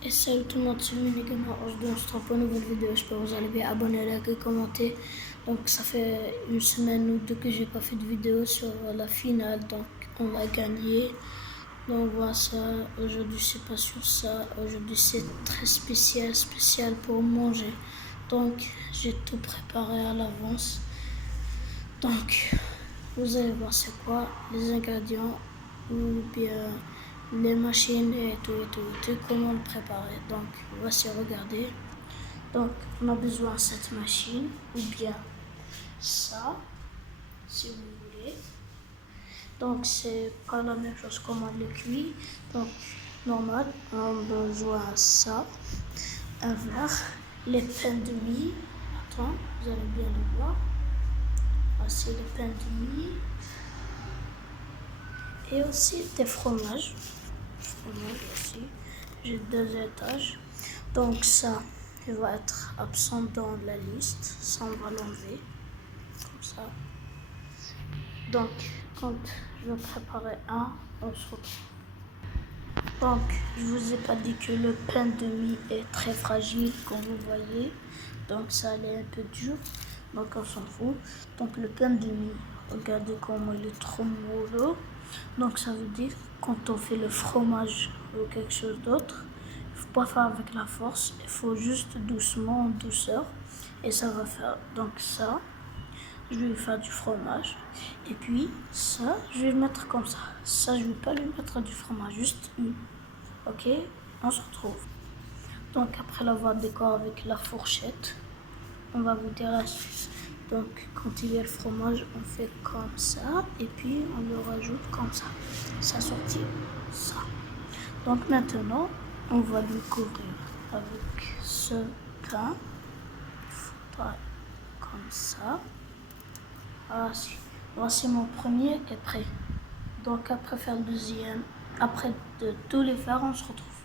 Et salut tout le monde, c'est Minigama. Aujourd'hui, on se retrouve pour une nouvelle vidéo. J'espère que vous allez bien. Abonnez, likez, commentez. Donc, ça fait une semaine ou deux que j'ai pas fait de vidéo sur la finale. Donc, on va gagner. Donc, voilà ça. Aujourd'hui, c'est pas sur ça. Aujourd'hui, c'est très spécial pour manger. Donc, j'ai tout préparé à l'avance. Donc, vous allez voir c'est quoi les ingrédients ou bien les machines et tout, comment le préparer. Donc, voici, regardez. Donc, on a besoin de cette machine ou bien ça, si vous voulez. Donc, c'est pas la même chose comment le cuit. Donc, normal, on a besoin de ça, un verre, les pains de mie. Attends, vous allez bien le voir. Voici les pains de mie. Et aussi des fromages. Aussi. J'ai 2 étages. Donc ça, il va être absent dans la liste. Ça, on va l'enlever. Comme ça. Donc, quand je vais préparer un, on se retrouve. Donc, je vous ai pas dit que le pain de mie est très fragile, comme vous voyez. Donc, ça allait un peu dur. Donc, on s'en fout. Donc, le pain de mie, regardez comment il est trop mollo. Donc, ça veut dire quand on fait le fromage ou quelque chose d'autre, il ne faut pas faire avec la force. Il faut juste doucement, en douceur. Et ça va faire donc ça. Je vais faire du fromage. Et puis, ça, je vais le mettre comme ça. Ça, je ne vais pas lui mettre du fromage, juste une. Ok, on se retrouve. Donc, après l'avoir décoré avec la fourchette, on va vous dire la suite. Donc, quand il y a le fromage, on fait comme ça. Et puis, on le rajoute comme ça. Ça sortit ça. Donc, maintenant, on va le couvrir avec ce pain. Comme ça. Voici mon premier est prêt. Donc après faire le deuxième, après de tous les faire, on se retrouve.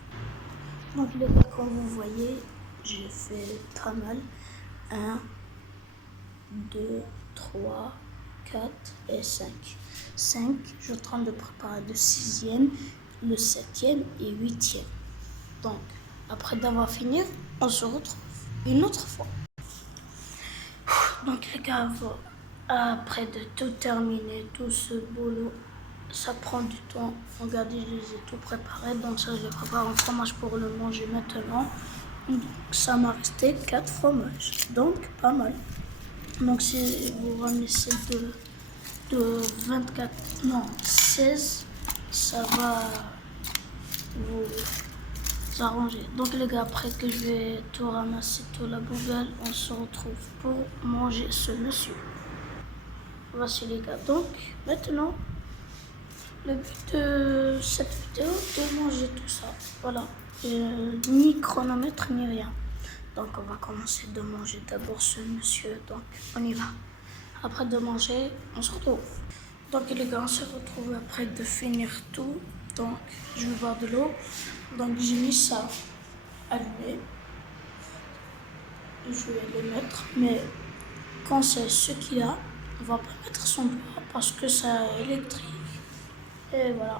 Donc les gars, comme vous voyez, j'ai fait pas mal. 1, 2, 3, 4 et 5. 5, je suis en train de préparer le 6e, le 7e et 8e. Donc après d'avoir fini, on se retrouve une autre fois. Donc les gars, après de tout terminer, tout ce boulot, ça prend du temps. Regardez, je les ai tout préparés. Donc ça, je les prépare en fromage pour le manger maintenant. Donc, ça m'a resté 4 fromages. Donc pas mal. Donc si vous ramenez de 24, non, 16, ça va vous arranger. Donc les gars, après que je vais tout ramasser, tout la poubelle, on se retrouve pour manger ce monsieur. Voici les gars. Donc maintenant, le but de cette vidéo, de manger tout ça. Voilà. Ni chronomètre, ni rien. Donc on va commencer de manger d'abord ce monsieur. Donc on y va. Après de manger, on se retrouve. Donc les gars, on se retrouve après de finir tout. Donc je vais boire de l'eau. Donc j'ai mis ça allumé. Je vais le mettre. Mais quand c'est ce qu'il a, on va pas mettre son doigt parce que c'est électrique. Et voilà.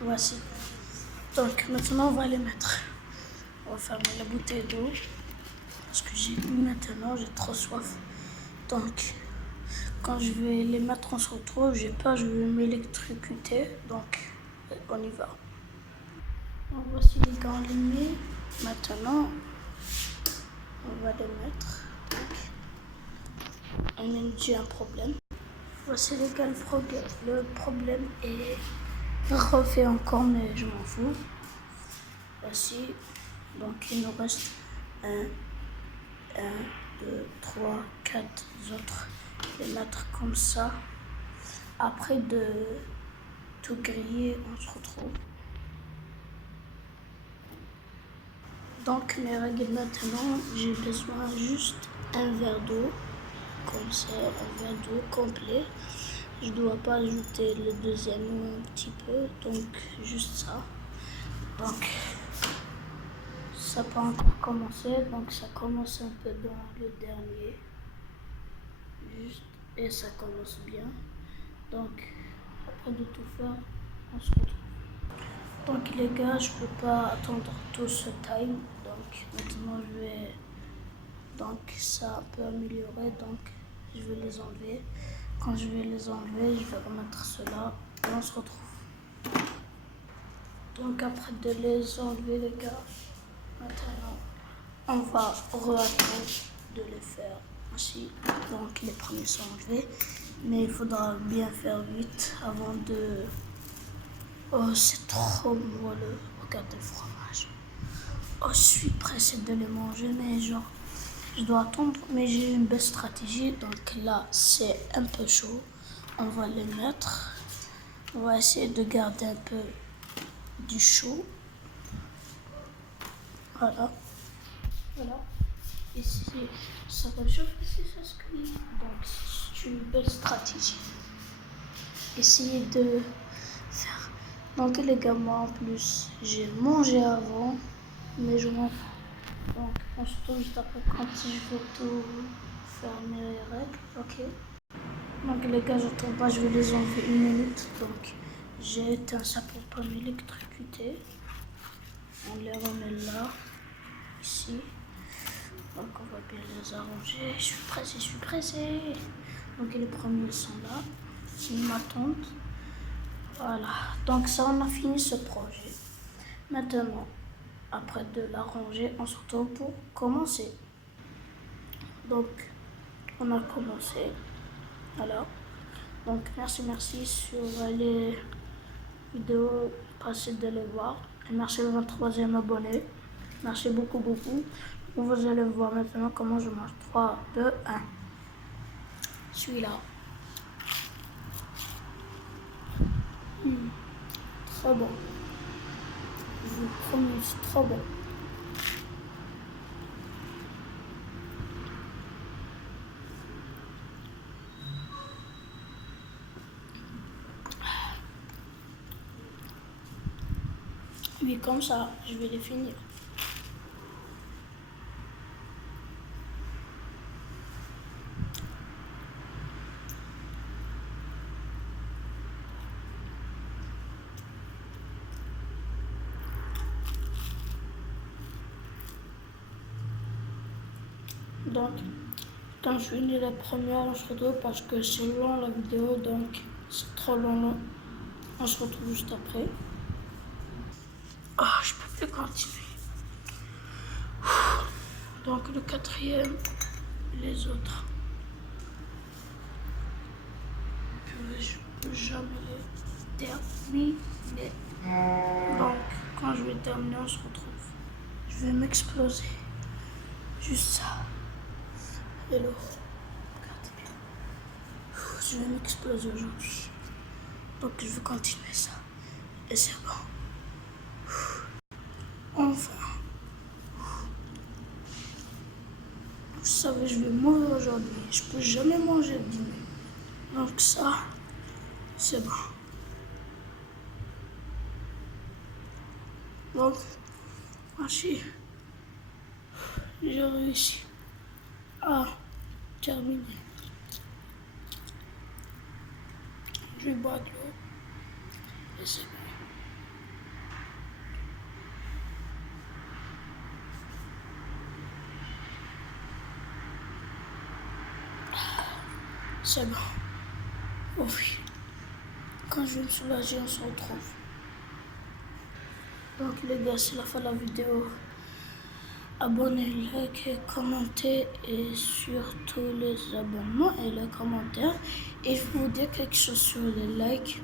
Voici. Donc maintenant on va les mettre. On va fermer la bouteille d'eau. Parce que j'ai bu maintenant, j'ai trop soif. Donc quand je vais les mettre, on se retrouve. J'ai peur, je vais m'électrocuter. Donc on y va. Donc, voici les gants allumés. Maintenant, on va les mettre. Donc, on a dit un problème. Voici les gars, le problème est refait encore, mais je m'en fous. Voici, donc il nous reste 1, 2, 3, 4 autres. Les mettre comme ça. Après de tout griller, on se retrouve. Donc mes règles maintenant, j'ai besoin juste un verre d'eau. Comme ça, un verre d'eau complet. Je ne dois pas ajouter le deuxième un petit peu, donc juste ça. Donc ça n'a pas encore commencé, donc ça commence un peu dans le dernier. Juste, et ça commence bien. Donc, après de tout faire, on se retrouve. Donc les gars, je peux pas attendre tout ce time. Donc maintenant je vais... Donc ça peut améliorer, donc je vais les enlever. Quand je vais les enlever, je vais remettre cela et on se retrouve. Donc après de les enlever les gars, maintenant on va attendre de les faire ainsi. Donc les premiers sont enlevés, mais il faudra bien faire vite avant de... Oh c'est trop moelleux, regardez le fromage. Oh je suis pressée de les manger, mais genre je dois attendre, mais j'ai une belle stratégie. Donc là c'est un peu chaud, on va les mettre. On va essayer de garder un peu du chaud. Voilà. Voilà. Et si ça réchauffe, c'est ça ce que dit. Donc c'est une belle stratégie. Essayez de faire. Donc les gars, moi en plus, j'ai mangé avant, mais je m'en fous. Donc on se retrouve juste après quand je vais tout faire mes règles. Ok. Donc les gars, j'attends pas, je vais les enlever une minute. Donc j'ai éteint ça pour pas m'électrocuter. On les remet là, ici. Donc on va bien les arranger. Je suis pressée, je suis pressée. Donc les premiers sont là. Ils m'attendent. Voilà. Donc ça, on a fini ce projet. Maintenant, après de l'arranger, on se retrouve pour commencer. Donc, on a commencé. Voilà. Donc merci sur les vidéos, passez de les voir. Et merci au 23e abonné. Merci beaucoup. Vous allez voir maintenant comment je mange. 3, 2, 1. Celui-là. Trop bon. Je vous promets, c'est trop bon. Oui, comme ça, je vais les finir. Donc, quand je finis la première, on se retrouve parce que c'est long la vidéo, donc c'est trop long. On se retrouve juste après. Oh, je peux plus continuer. Donc le quatrième, les autres. Je peux jamais les terminer. Donc quand je vais terminer, on se retrouve. Je vais m'exploser. Juste ça. Hello. Regardez bien. Je vais m'exploser aujourd'hui. Donc je vais continuer ça. Et c'est bon. Enfin. Vous savez, je vais mourir aujourd'hui. Je peux jamais manger le dîner. Donc ça, c'est bon. Donc, merci. J'ai réussi à terminer. Je vais boire de l'eau. Et c'est bon. C'est bon. Oh oui. Quand je vais me soulager, on se retrouve. Donc les gars, c'est la fin de la vidéo. Abonnez, likez, commentez et surtout les abonnements et les commentaires. Et je vais vous dire quelque chose sur les likes.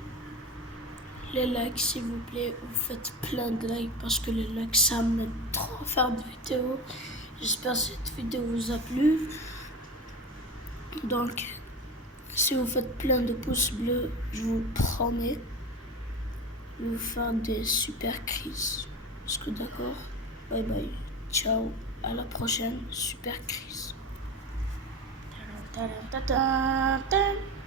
Les likes, s'il vous plaît, vous faites plein de likes parce que les likes, ça m'aide trop à faire des vidéos. J'espère que cette vidéo vous a plu. Donc, si vous faites plein de pouces bleus, je vous promets de vous faire des super crises. Est-ce que d'accord? Bye bye. Ciao. À la prochaine super crise. Ta-da, ta-da, ta-da, ta-da.